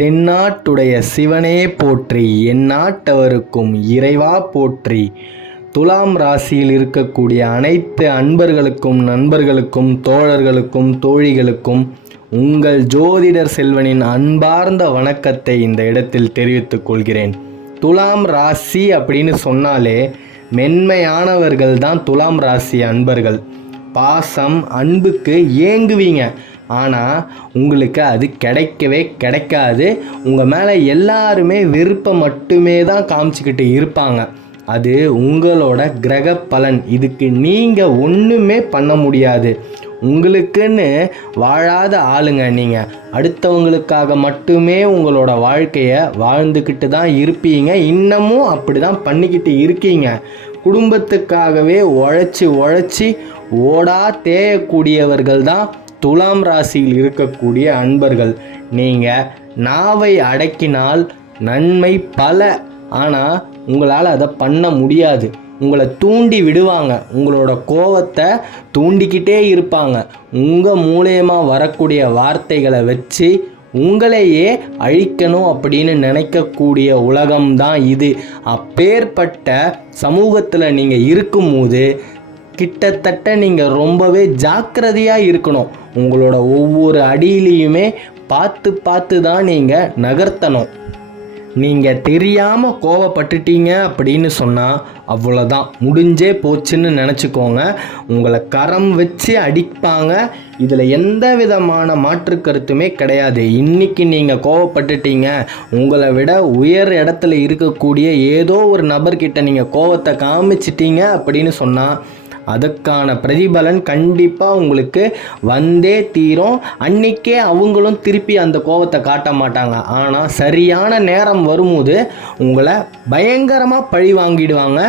தென்னாட்டுடைய சிவனே போற்றி, எந்நாட்டவருக்கும் இறைவா போற்றி. துலாம் ராசியில் இருக்கக்கூடிய அனைத்து அன்பர்களுக்கும் நண்பர்களுக்கும் தோழர்களுக்கும் தோழிகளுக்கும் உங்கள் ஜோதிடர் செல்வனின் அன்பார்ந்த வணக்கத்தை இந்த இடத்தில் தெரிவித்துக் கொள்கிறேன். துலாம் ராசி அப்படின்னு சொன்னாலே மென்மையானவர்கள் தான் துலாம் ராசி அன்பர்கள். பாசம் அன்புக்கு ஏங்குவீங்க, ஆனால் உங்களுக்கு அது கிடைக்கவே கிடைக்காது. உங்கள் மேலே எல்லாருமே விருப்பம் மட்டுமே தான் காமிச்சிக்கிட்டு இருப்பாங்க. அது உங்களோட கிரக பலன். இதுக்கு நீங்கள் ஒன்றுமே பண்ண முடியாது. உங்களுக்குன்னு வாழாத ஆளுங்க நீங்கள். அடுத்தவங்களுக்காக மட்டுமே உங்களோட வாழ்க்கையை வாழ்ந்துக்கிட்டு தான் இருப்பீங்க. இன்னமும் அப்படி தான் பண்ணிக்கிட்டு இருக்கீங்க. குடும்பத்துக்காகவே உழைச்சி ஓடா தேயக்கூடியவர்கள் தான் துலாம் ராசியில் இருக்கக்கூடிய அன்பர்கள். நீங்கள் நாவை அடக்கினால் நன்மை பல, ஆனால் உங்களால் அதை பண்ண முடியாது. உங்களை தூண்டி விடுவாங்க, உங்களோட கோவத்தை தூண்டிக்கிட்டே இருப்பாங்க. உங்கள் மூலயமாக வரக்கூடிய வார்த்தைகளை வச்சு உங்களையே அழிக்கணும் அப்படின்னு நினைக்கக்கூடிய உலகம்தான் இது. அப்பேற்பட்ட சமூகத்தில் நீங்கள் இருக்கும்போது கிட்டத்தட்ட நீங்கள் ரொம்பவே ஜாக்கிரதையாக இருக்கணும். உங்களோட ஒவ்வொரு அடியிலையுமே பார்த்து தான் நீங்கள் நகர்த்தணும். நீங்கள் தெரியாமல் கோவப்பட்டுட்டீங்க அப்படின்னு சொன்னால் அவ்வளோதான், முடிஞ்சே போச்சுன்னு நினச்சிக்கோங்க. உங்களை கரம் வச்சு அடிப்பாங்க. இதில் எந்த விதமான மாற்று கருத்துமே கிடையாது. இன்றைக்கி நீங்கள் கோவப்பட்டுட்டீங்க, உங்களை விட உயர் இடத்துல இருக்கக்கூடிய ஏதோ ஒரு நபர்கிட்ட நீங்கள் கோவத்தை காமிச்சிட்டீங்க அப்படின்னு சொன்னால் அதுக்கான பிரதிபலன் கண்டிப்பாக உங்களுக்கு வந்தே தீரும். அன்றைக்கே அவங்களும் திருப்பி அந்த கோபத்தை காட்ட மாட்டாங்க. ஆனால் சரியான நேரம் வரும்போது உங்களை பயங்கரமாக பழி வாங்கிடுவாங்க.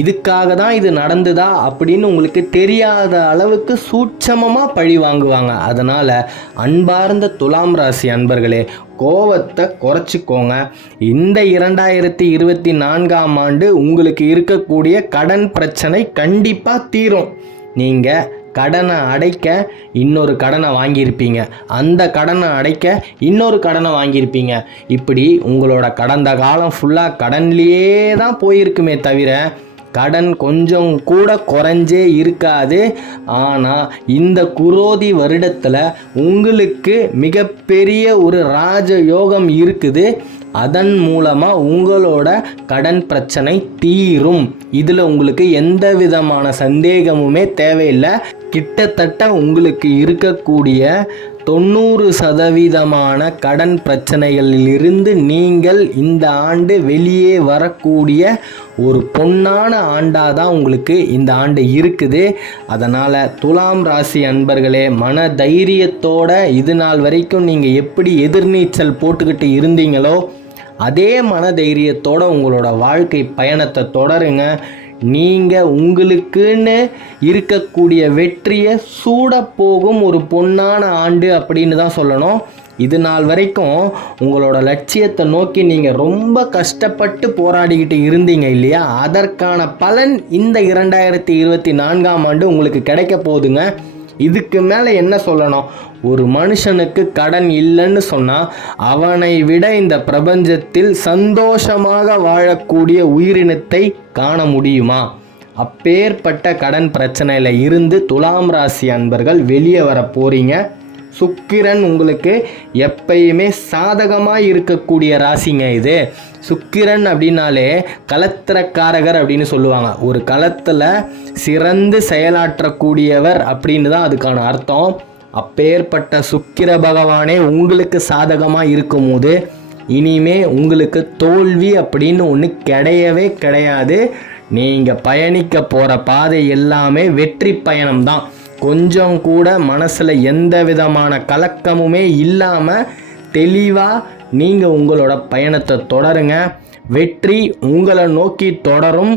இதுக்காக தான் இது நடந்துதா அப்படின்னு உங்களுக்கு தெரியாத அளவுக்கு சூட்சமமாக பழி வாங்குவாங்க. அதனால் அன்பார்ந்த துலாம் ராசி அன்பர்களே, கோவத்தை குறைச்சிக்கோங்க. இந்த 2024ஆம் ஆண்டு உங்களுக்கு இருக்கக்கூடிய கடன் பிரச்சனை கண்டிப்பாக தீரும். நீங்கள் கடனை அடைக்க இன்னொரு கடனை வாங்கியிருப்பீங்க, அந்த கடனை அடைக்க இன்னொரு கடனை வாங்கியிருப்பீங்க. இப்படி உங்களோட கடந்த காலம் ஃபுல்லாக கடன்லேயே தான் போயிருக்குமே தவிர கடன் கொஞ்சம் கூட குறைஞ்சே இருக்காது. ஆனால் இந்த குரோதி வருடத்தில் உங்களுக்கு மிகப்பெரிய ஒரு ராஜயோகம் இருக்குது. அதன் மூலமாக உங்களோட கடன் பிரச்சனை தீரும். இதில் உங்களுக்கு எந்த விதமான சந்தேகமுமே தேவையில்லை. கிட்டத்தட்ட உங்களுக்கு இருக்கக்கூடிய 90% கடன் பிரச்சனைகளிலிருந்து நீங்கள் இந்த ஆண்டு வெளியே வரக்கூடிய ஒரு பொன்னான ஆண்டாக தான் உங்களுக்கு இந்த ஆண்டு இருக்குது. அதனால் துலாம் ராசி அன்பர்களே, மன தைரியத்தோட இது நாள் வரைக்கும் நீங்கள் எப்படி எதிர்நீச்சல் போட்டுக்கிட்டு இருந்தீங்களோ அதே மன தைரியத்தோடு உங்களோட வாழ்க்கை பயணத்தை தொடருங்க. நீங்கள் உங்களுக்குன்னு இருக்கக்கூடிய வெற்றியை சூட போகும் ஒரு பொன்னான ஆண்டு அப்படின்னு தான் சொல்லணும். இது நாள் வரைக்கும் உங்களோட லட்சியத்தை நோக்கி நீங்கள் ரொம்ப கஷ்டப்பட்டு போராடிக்கிட்டு இருந்தீங்க இல்லையா, அதற்கான பலன் இந்த 2024ஆம் ஆண்டு உங்களுக்கு கிடைக்க போகுதுங்க. இதுக்கு மேலே என்ன சொல்லணும்? ஒரு மனுஷனுக்கு கடன் இல்லைன்னு சொன்னால் அவனை விட இந்த பிரபஞ்சத்தில் சந்தோஷமாக வாழக்கூடிய உயிரினத்தை காண முடியுமா? அப்பேற்பட்ட கடன் பிரச்சனையில் இருந்து துலாம் ராசி அன்பர்கள் வெளியே வர போகிறீங்க. சுக்கிரன் உங்களுக்கு எப்பயுமே சாதகமாக இருக்கக்கூடிய ராசிங்க இது. சுக்கிரன் அப்படின்னாலே களத்திரக்காரகர் அப்படின்னு சொல்லுவாங்க. ஒரு களத்தில் சிறந்து செயலாற்றக்கூடியவர் அப்படின்னு தான் அதுக்கான அர்த்தம். அப்பேற்பட்ட சுக்கிர பகவானே உங்களுக்கு சாதகமாக இருக்கும்போது இனிமே உங்களுக்கு தோல்வி அப்படின்னு ஒன்று கிடையவே கிடையாது. நீங்கள் பயணிக்க போகிற பாதை எல்லாமே வெற்றி பயணம்தான். கொஞ்சம் கூட மனசில் எந்த விதமான கலக்கமுமே இல்லாமல் தெளிவாக நீங்கள் உங்களோட பயணத்தை தொடருங்க. வெற்றி உங்களை நோக்கி தொடரும்.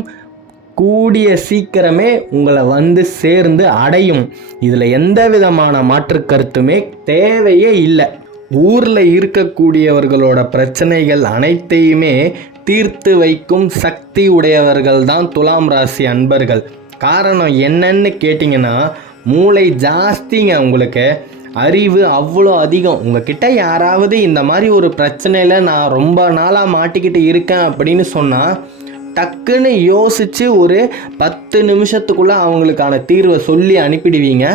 கூடிய சீக்கிரமே உங்களை வந்து சேர்ந்து அடையும். இதில் எந்த விதமான மாற்று கருத்துமே தேவையே இல்லை. ஊரில் இருக்கக்கூடியவர்களோட பிரச்சனைகள் அனைத்தையுமே தீர்த்து வைக்கும் சக்தி உடையவர்கள் தான் துலாம் ராசி அன்பர்கள். காரணம் என்னன்னு கேட்டிங்கன்னா மூளை ஜாஸ்திங்க உங்களுக்கு. அறிவு அவ்வளோ அதிகம். உங்ககிட்ட யாராவது இந்த மாதிரி ஒரு பிரச்சனையில் நான் ரொம்ப நாளாக மாட்டிக்கிட்டு இருக்கேன் அப்படின்னு சொன்னால் டக்குன்னு யோசித்து ஒரு 10 நிமிஷத்துக்குள்ளே அவங்களுக்கான தீர்வை சொல்லி அனுப்பிடுவீங்க.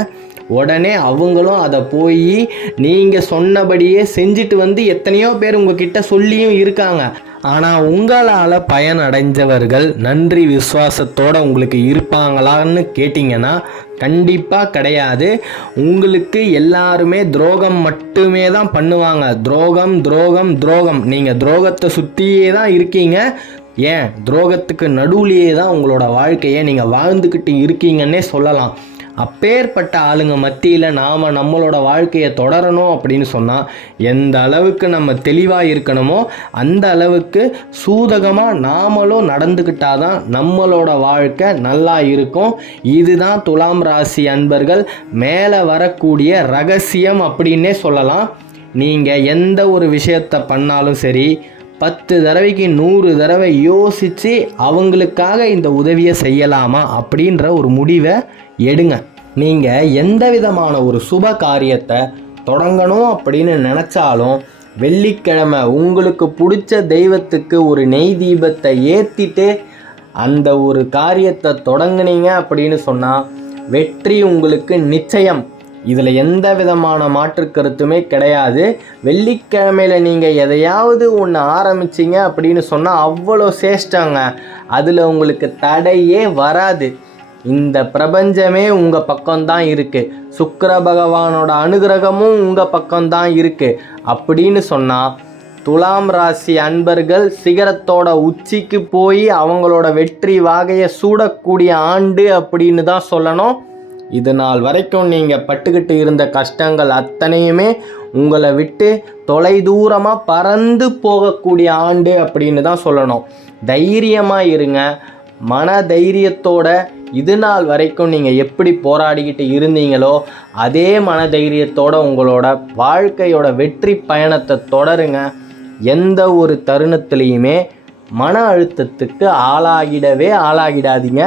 உடனே அவங்களும் அதை போய் நீங்கள் சொன்னபடியே செஞ்சுட்டு வந்து எத்தனையோ பேர் உங்ககிட்ட சொல்லியும் இருக்காங்க. ஆனால் உங்களால் பயனடைஞ்சவர்கள் நன்றி விசுவாசத்தோடு உங்களுக்கு இருப்பாங்களான்னு கேட்டிங்கன்னா கண்டிப்பாக கிடையாது. உங்களுக்கு எல்லாருமே துரோகம் மட்டுமே தான் பண்ணுவாங்க. துரோகம் துரோகம் துரோகம். நீங்கள் துரோகத்தை சுற்றியே தான் இருக்கீங்க. ஏன் துரோகத்துக்கு நடுவுலையே தான் உங்களோட வாழ்க்கையை நீங்கள் வாழ்ந்துக்கிட்டு இருக்கீங்கன்னே சொல்லலாம். அப்பேற்பட்ட ஆளுங்க மத்தியில் நாம் நம்மளோட வாழ்க்கையை தொடரணும் அப்படின்னு சொன்னால் எந்த அளவுக்கு நம்ம தெளிவாக இருக்கணுமோ அந்த அளவுக்கு சூதகமாக நாமளும் நடந்துக்கிட்டால் தான் நம்மளோட வாழ்க்கை நல்லா இருக்கும். இதுதான் துலாம் ராசி அன்பர்கள் மேலே வரக்கூடிய ரகசியம் அப்படின்னே சொல்லலாம். நீங்கள் எந்த ஒரு விஷயத்தை பண்ணாலும் சரி 10 தடவைக்கு 100 தடவை யோசித்து அவங்களுக்காக இந்த உதவியை செய்யலாமா அப்படின்ற ஒரு முடிவை எடுங்க. நீங்கள் எந்த விதமான ஒரு சுப காரியத்தை தொடங்கணும் அப்படின்னு நினச்சாலும் வெள்ளிக்கிழமை உங்களுக்கு பிடிச்ச தெய்வத்துக்கு ஒரு நெய் தீபத்தை ஏற்றிட்டு அந்த ஒரு காரியத்தை தொடங்குனீங்க அப்படின்னு சொன்னால் வெற்றி உங்களுக்கு நிச்சயம். இதில் எந்த விதமான மாற்று கருத்துமே கிடையாது. வெள்ளிக்கிழமையில் நீங்கள் எதையாவது ஒன்று ஆரம்பிச்சிங்க அப்படின்னு சொன்னால் அவ்வளோ சேஷ்டங்க. அதில் உங்களுக்கு தடையே வராது. இந்த பிரபஞ்சமே உங்கள் பக்கம்தான் இருக்குது. சுக்கிர பகவானோட அனுகிரகமும் உங்கள் பக்கம்தான் இருக்குது. அப்படின்னு சொன்னால் துலாம் ராசி அன்பர்கள் சிகரத்தோட உச்சிக்கு போய் அவங்களோட வெற்றி வாகையை சூடக்கூடிய ஆண்டு அப்படின்னு தான் சொல்லணும். இது நாள் வரைக்கும் நீங்கள் பட்டுக்கிட்டு இருந்த கஷ்டங்கள் அத்தனையுமே உங்களை விட்டு தொலை தூரமாக பறந்து போகக்கூடிய ஆண்டு அப்படின்னு தான் சொல்லணும். தைரியமாக இருங்க. மன தைரியத்தோட இது நாள் வரைக்கும் நீங்கள் எப்படி போராடிக்கிட்டு இருந்தீங்களோ அதே மன தைரியத்தோட உங்களோட வாழ்க்கையோட வெற்றி பயணத்தை தொடருங்க. எந்த ஒரு தருணத்துலேயுமே மன அழுத்தத்துக்கு ஆளாகிடாதீங்க.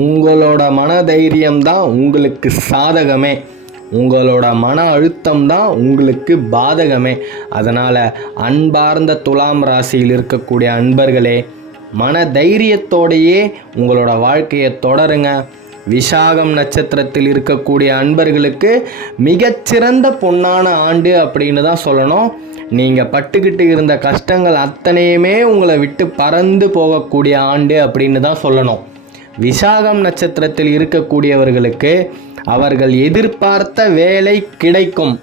உங்களோட மன தைரியம்தான் உங்களுக்கு சாதகமே. உங்களோட மன அழுத்தம் தான் உங்களுக்கு பாதகமே. அதனால் அன்பார்ந்த துலாம் ராசியில் இருக்கக்கூடிய அன்பர்களே மன தைரியத்தோடையே உங்களோட வாழ்க்கையை தொடருங்க. விசாகம் நட்சத்திரத்தில் இருக்கக்கூடிய அன்பர்களுக்கு மிகச்சிறந்த பொன்னான ஆண்டு அப்படின்னு தான் சொல்லணும். நீங்கள் பட்டுக்கிட்டு இருந்த கஷ்டங்கள் அத்தனையுமே உங்களை விட்டு பறந்து போகக்கூடிய ஆண்டு அப்படின்னு தான் சொல்லணும். விசாகம் நட்சத்திரத்தில் இருக்கக்கூடியவர்களுக்கு அவர்கள் எதிர்பார்த்த வேலை கிடைக்கும்.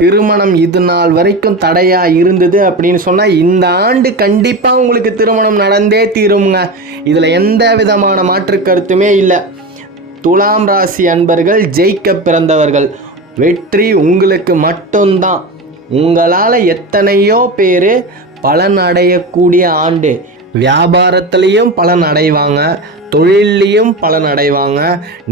திருமணம் இது நாள் வரைக்கும் தடையாக இருந்தது அப்படின்னு சொன்னால் இந்த ஆண்டு கண்டிப்பாக உங்களுக்கு திருமணம் நடந்தே தீருங்க. இதில் எந்த விதமான மாற்று கருத்துமே இல்லை. துலாம் ராசி அன்பர்கள் ஜெயிக்க பிறந்தவர்கள். வெற்றி உங்களுக்கு மட்டும்தான். உங்களால் எத்தனையோ பேர் பலன் அடையக்கூடிய ஆண்டு. வியாபாரத்துலேயும் பலன் அடைவாங்க, தொழிலையும் பலன் அடைவாங்க.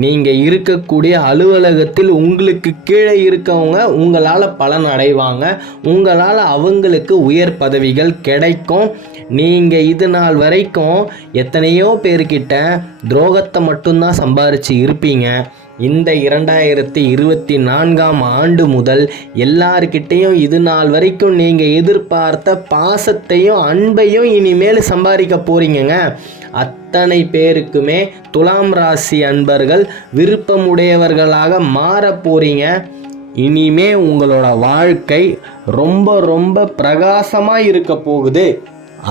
நீங்கள் இருக்கக்கூடிய அலுவலகத்தில் உங்களுக்கு கீழே இருக்கவங்க உங்களால் பலன் அடைவாங்க. உங்களால் அவங்களுக்கு உயர் பதவிகள் கிடைக்கும். நீங்கள் இது நாள் வரைக்கும் எத்தனையோ பேர்கிட்ட துரோகத்தை மட்டும்தான் சம்பாரித்து இருப்பீங்க. இந்த 2024ஆம் ஆண்டு முதல் எல்லார்கிட்டையும் இது நாள் வரைக்கும் நீங்கள் எதிர்பார்த்த பாசத்தையும் அன்பையும் இனிமேல் சம்பாதிக்க போகிறீங்கங்க. அத்தனை பேருக்குமே துலாம் ராசி அன்பர்கள் விருப்பமுடையவர்களாக மாற போகிறீங்க. இனிமே உங்களோட வாழ்க்கை ரொம்ப ரொம்ப பிரகாசமாக இருக்க போகுது.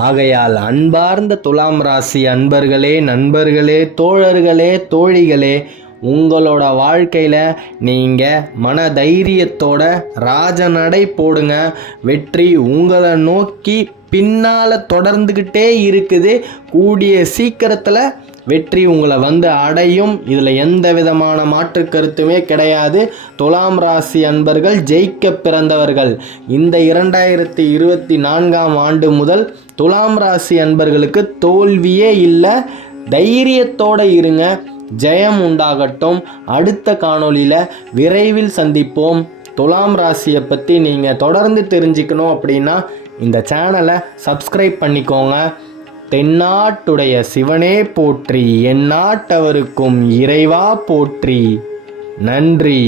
ஆகையால் அன்பார்ந்த துலாம் ராசி அன்பர்களே, நண்பர்களே, தோழர்களே, தோழிகளே, உங்களோட வாழ்க்கையில் நீங்கள் மன தைரியத்தோட ராஜநடை போடுங்க. வெற்றி உங்களை நோக்கி பின்னால் தொடர்ந்துக்கிட்டே இருக்குது. கூடிய சீக்கிரத்தில் வெற்றி உங்களை வந்து அடையும். இதில் எந்த விதமான மாற்று கருத்துமே கிடையாது. துலாம் ராசி அன்பர்கள் ஜெயிக்க பிறந்தவர்கள். இந்த 2024ஆம் ஆண்டு முதல் துலாம் ராசி அன்பர்களுக்கு தோல்வியே இல்லை. தைரியத்தோடு இருங்க. ஜெயம் உண்டாகட்டும். அடுத்த காணொளியில் விரைவில் சந்திப்போம். துலாம் ராசியை பற்றி நீங்கள் தொடர்ந்து தெரிஞ்சுக்கணும் அப்படின்னா இந்த சேனலை சப்ஸ்கிரைப் பண்ணிக்கோங்க. தென்னாட்டுடைய சிவனே போற்றி, எந்நாட்டவருக்கும் இறைவா போற்றி. நன்றி.